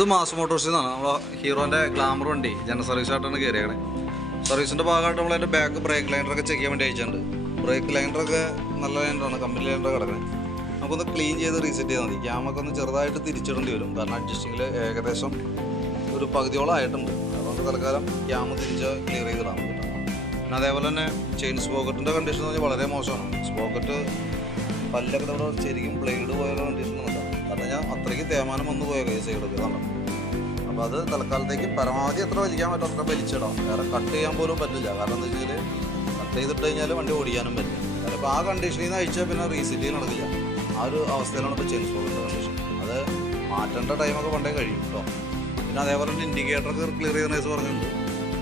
ഇത് മാസ് മോട്ടോഴ്സിൽ നിന്നാണ് നമ്മളെ ഹീറോൻ്റെ ഗ്ലാമർ വണ്ടി ജനറൽ സർവീസായിട്ടാണ് കയറിയത്. സർവീസിൻ്റെ ഭാഗമായിട്ട് നമ്മളതിൻ്റെ ബാക്ക് ബ്രേക്ക് ലൈനറൊക്കെ ചെക്ക് ചെയ്യാൻ വേണ്ടി അയച്ചിട്ടുണ്ട്. ബ്രേക്ക് ലൈനറൊക്കെ നല്ല ലൈനറാണ്, കമ്പനി ലൈനറൊക്കെ കിടക്കുന്നത്. നമുക്കൊന്ന് ക്ലീൻ ചെയ്ത് റീസെറ്റ് ചെയ്താൽ മതി. ക്യാമൊക്കെ ഒന്ന് ചെറുതായിട്ട് തിരിച്ചിടേണ്ടി വരും, കാരണം അഡ്ജസ്റ്റിങ്ങിൽ ഏകദേശം ഒരു പകുതിയോളം ആയിട്ടുണ്ട്. അതുകൊണ്ട് തൽക്കാലം ക്യാമ് തിരിച്ച് ക്ലിയർ ചെയ്തിടാൻ പറ്റും. പിന്നെ അതേപോലെ തന്നെ ചെയിൻ സ്പോക്കറ്റിൻ്റെ കണ്ടീഷൻ എന്ന് പറഞ്ഞാൽ വളരെ മോശമാണ്. സ്പോക്കറ്റ് പല്ലൊക്കെ ഇവിടെ ശരിക്കും ബ്ലേഡ് പോയ കണ്ടീഷൻ നിൽക്കാം. കാരണം ഞാൻ അത്രയ്ക്ക് തേമാനം വന്ന് പോയ സൈഡൊക്കെ ഇതാണ്. അപ്പോൾ അത് തൽക്കാലത്തേക്ക് പരമാവധി എത്ര വലിക്കാൻ പറ്റും അത്ര വലിച്ചിടാം. വേറെ കട്ട് ചെയ്യാൻ പോലും പറ്റില്ല. കാരണം എന്താ വെച്ചാൽ കട്ട് ചെയ്തിട്ട് കഴിഞ്ഞാൽ വണ്ടി ഓടിക്കാനും പറ്റില്ല. കാരണം ഇപ്പോൾ ആ കണ്ടീഷനിൽ നിന്ന് അയച്ചാൽ പിന്നെ റീസെറ്റ് ചെയ്യാൻ നടക്കില്ല. ആ ഒരു അവസ്ഥയിലാണ് ഇപ്പോൾ ചെയിൻ സ്പോക്കറ്റിൻ്റെ കണ്ടീഷൻ. അത് മാറ്റേണ്ട ടൈമൊക്കെ പണ്ടേ കഴിയും കേട്ടോ. പിന്നെ അതേപോലെ തന്നെ ഇൻഡിക്കേറ്ററൊക്കെ ക്ലിയർ ചെയ്യുന്ന കേസ് പറഞ്ഞിട്ടുണ്ട്.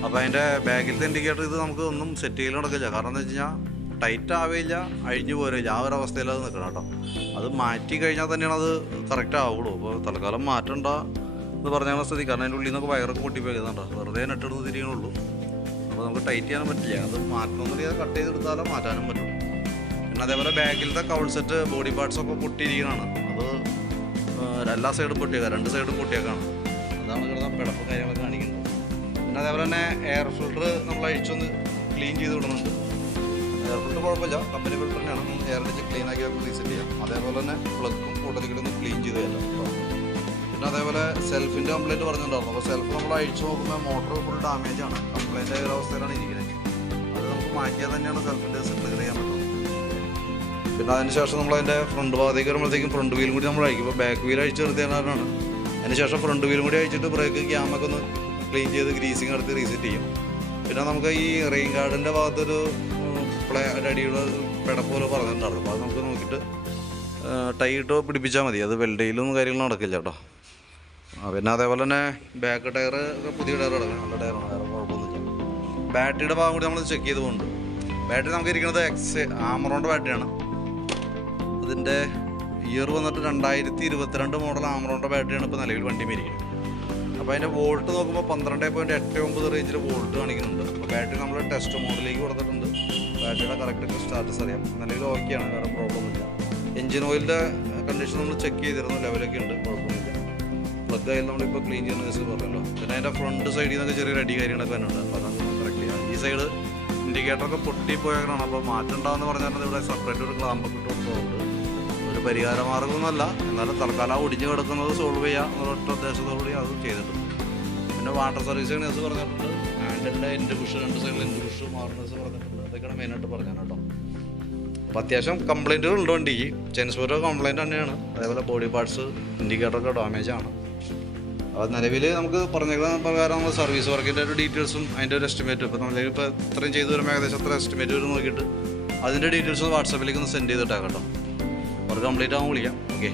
അപ്പോൾ അതിൻ്റെ ബാക്കിലത്തെ ഇൻഡിക്കേറ്റർ ഇത് നമുക്ക് ഒന്നും സെറ്റ് ചെയ്യൽ നടക്കില്ല. കാരണം എന്താ വെച്ച് കഴിഞ്ഞാൽ ടൈറ്റ് ആവില്ല, അഴിഞ്ഞു പോരില്ല. ആ ഒരു അവസ്ഥയിൽ അത് നിൽക്കണം കേട്ടോ. അത് മാറ്റി കഴിഞ്ഞാൽ തന്നെയാണ് അത് കറക്റ്റ് ആവുള്ളൂ. അപ്പോൾ തൽക്കാലം മാറ്റണ്ട എന്ന് പറഞ്ഞാൽ സ്ഥിതി. കാരണം അതിൻ്റെ ഉള്ളിൽ നിന്നൊക്കെ വയറൊക്കെ പൊട്ടിപ്പോയിക്കുന്നുണ്ടോ, വെറുതെ നെട്ടെടുത്ത് തിരിയണുള്ളൂ. അപ്പോൾ നമുക്ക് ടൈറ്റ് ചെയ്യാനും പറ്റില്ല. അത് മാറ്റണമെന്നുണ്ടെങ്കിൽ അത് കട്ട് ചെയ്തെടുത്താലോ മാറ്റാനും പറ്റും. പിന്നെ അതേപോലെ ബാക്കിലത്തെ കൗൾ സെറ്റ് ബോഡി പാർട്സൊക്കെ പൊട്ടിയിരിക്കണതാണ്. അത് എല്ലാ സൈഡും പൊട്ടിയേക്കാം, രണ്ട് സൈഡും പൊട്ടിയേക്കാണ്. അതാണ് കിടന്ന പിടപ്പും കാര്യങ്ങളൊക്കെ കാണിക്കുന്നത്. പിന്നെ അതേപോലെ തന്നെ എയർ ഫിൽറ്റർ നമ്മൾ അഴിച്ചൊന്ന് ക്ലീൻ ചെയ്ത് വിടുന്നുണ്ട്. എയർ ഫിൽറ്റർ കുഴപ്പമില്ല, കമ്പനി ഫിൽറ്റർ തന്നെയാണ്. എയർ അടിച്ച് ക്ലീൻ ആക്കി റീസെറ്റ് ചെയ്യാം. അതേപോലെ തന്നെ പ്ലഗും കൂട്ടത്തിൽ ഒന്ന് ക്ലീൻ ചെയ്ത് തരാം. പിന്നെ അതേപോലെ സെൽഫിൻ്റെ കംപ്ലയിൻറ്റ് പറഞ്ഞിട്ടുണ്ടായിരുന്നു. അപ്പോൾ സെൽഫ് നമ്മൾ അഴിച്ചു നോക്കുമ്പോൾ മോട്ടോർ ഫുൾ ഡാമേജ് ആണ്, കംപ്ലയിൻ്റ് ആയ ഒരു അവസ്ഥയിലാണ് ഇരിക്കുന്നത്. അത് നമുക്ക് മാറ്റിയാൽ തന്നെയാണ് സെൽഫിൻ്റെ ക്ലിയർ ചെയ്യാൻ പറ്റുന്നത്. പിന്നെ അതിന് ശേഷം നമ്മളതിൻ്റെ ഫ്രണ്ട് ഭാഗത്തേക്ക് വരുമ്പോഴത്തേക്കും ഫ്രണ്ട് വീലും കൂടി നമ്മൾ അഴിക്കും. ഇപ്പോൾ ബാക്ക് വീൽ അഴിച്ച് നിർത്തിയാലാണ്. അതിന് ശേഷം ഫ്രണ്ട് വീലും കൂടി അഴിച്ചിട്ട് ബ്രേക്ക് ക്യാമൊക്കെ ഒന്ന് ക്ലീൻ ചെയ്ത് ഗ്രീസിങ് നടത്തി റീസെറ്റ് ചെയ്യും. പിന്നെ നമുക്ക് ഈ റെയിൻ ഗാർഡിൻ്റെ ഭാഗത്തൊരു അടിയുടെ പിടപ്പ് പോലെ പറഞ്ഞിട്ടുണ്ടായിരുന്നു. അപ്പോൾ അത് നമുക്ക് നോക്കിയിട്ട് ടൈ ഇട്ടോ പിടിപ്പിച്ചാൽ മതി. അത് വെൽഡയിലൊന്നും കാര്യങ്ങൾ നടക്കില്ല കേട്ടോ. പിന്നെ അതേപോലെ തന്നെ ബാക്ക് ടയർ ഒക്കെ പുതിയ ടയർ കിടക്കണം, നല്ല ടയറാണ്, വേറെ കുഴപ്പമൊന്നുമില്ല. ബാറ്ററിയുടെ ഭാഗം കൂടി നമ്മൾ ചെക്ക് ചെയ്ത് പോകുന്നുണ്ട്. ബാറ്ററി നമുക്ക് ഇരിക്കുന്നത് ആമറോണിൻ്റെ ബാറ്ററിയാണ്. അതിൻ്റെ ഇയർ വന്നിട്ട് 2022 മോഡൽ ആമറോണിൻ്റെ ബാറ്ററിയാണ് ഇപ്പോൾ നിലവിൽ വണ്ടി മേടിക്കുന്നത്. അപ്പോൾ അതിൻ്റെ വോൾട്ട് നോക്കുമ്പോൾ 12.89 റേഞ്ചിൽ വോൾട്ട് കാണിക്കുന്നുണ്ട്. അപ്പോൾ ബാറ്ററി നമ്മൾ ടെസ്റ്റ് മോഡിലേക്ക് കൊടുത്തിട്ടുണ്ട്. ബാറ്ററിയുടെ കറക്റ്റ് സ്റ്റാറ്റസ് അറിയാം. നിലവിൽ ഓക്കെയാണ്, വേറെ പ്രോബ്ലം ഇല്ല. എൻജിൻ ഓയിലിൻ്റെ കണ്ടീഷൻ നമ്മൾ ചെക്ക് ചെയ്തിരുന്നു, ലെവലൊക്കെ ഉണ്ട്, കുഴപ്പമൊന്നുമില്ല. പ്ലഗ് ആയാലും നമ്മളിപ്പോൾ ക്ലീൻ ചെയ്യുന്ന കേസ് പറഞ്ഞല്ലോ. പിന്നെ അതിൻ്റെ ഫ്രണ്ട് സൈഡിൽ നിന്നൊക്കെ ചെറിയൊരു അടി കാര്യങ്ങളൊക്കെ വരുന്നുണ്ട്. അപ്പോൾ അതൊക്കെ കറക്റ്റ് ചെയ്യാം. ഈ സൈഡ് ഇൻഡിക്കേറ്ററൊക്കെ പൊട്ടിപ്പോയാണ്. അപ്പോൾ മാറ്റണ്ടാന്ന് പറഞ്ഞാൽ ഇവിടെ സെപ്പറേറ്റ് ഒരു ക്ലാമ്പൊക്കെ ഇട്ട് കൊടുക്കുന്നുണ്ട്. ഒരു പരിഹാര മാർഗ്ഗമൊന്നുമല്ല, എന്നാലും തൽക്കാലം ഒടിഞ്ഞ് കിടക്കുന്നത് സോൾവ് ചെയ്യുക എന്നൊരൊറ്റ ഉദ്ദേശത്തോടുകൂടി അത് ചെയ്തിട്ടുണ്ട്. പിന്നെ വാട്ടർ സർവീസ് കേസ് പറഞ്ഞിട്ടുണ്ട്. ഹാൻഡിലിൻ്റെ എൻഡ് ബുഷ്, രണ്ട് സൈഡിൽ എൻഡ് ബുഷ് മാറുന്ന കേസ് പറഞ്ഞിട്ടുണ്ട്. അതൊക്കെയാണ് മെയിനായിട്ട് പറഞ്ഞത് കേട്ടോ. അപ്പോൾ അത്യാവശ്യം കംപ്ലയിൻറ്റുകൾ ഉണ്ട് വണ്ടിക്ക്. ചെയിൻ സ്പോക്കറ്റ് കംപ്ലയിൻറ്റ് തന്നെയാണ്. അതേപോലെ ബോഡി പാർട്സ് ഇൻഡിക്കേറ്ററൊക്കെ ഡാമേജ് ആണ്. അപ്പോൾ നിലവിൽ നമുക്ക് പറഞ്ഞേക്കുന്ന പ്രകാരം നമ്മൾ സർവീസ് വർക്കിൻ്റെ ഒരു ഡീറ്റെയിൽസും അതിൻ്റെ ഒരു എസ്റ്റിമേറ്റും ഇപ്പോൾ നമ്മളിപ്പോൾ ഇത്രയും ചെയ്തു വരുമ്പോൾ ഏകദേശം എത്ര എസ്റ്റിമേറ്റ് വരും നോക്കിയിട്ട് അതിൻ്റെ ഡീറ്റെയിൽസ് വാട്സാപ്പിലേക്ക് ഒന്ന് സെൻഡ് ചെയ്തിട്ടേക്കാം കേട്ടോ. വർക്ക് കംപ്ലീറ്റ് ആകുമ്പോൾ വിളിക്കാം. ഓക്കെ.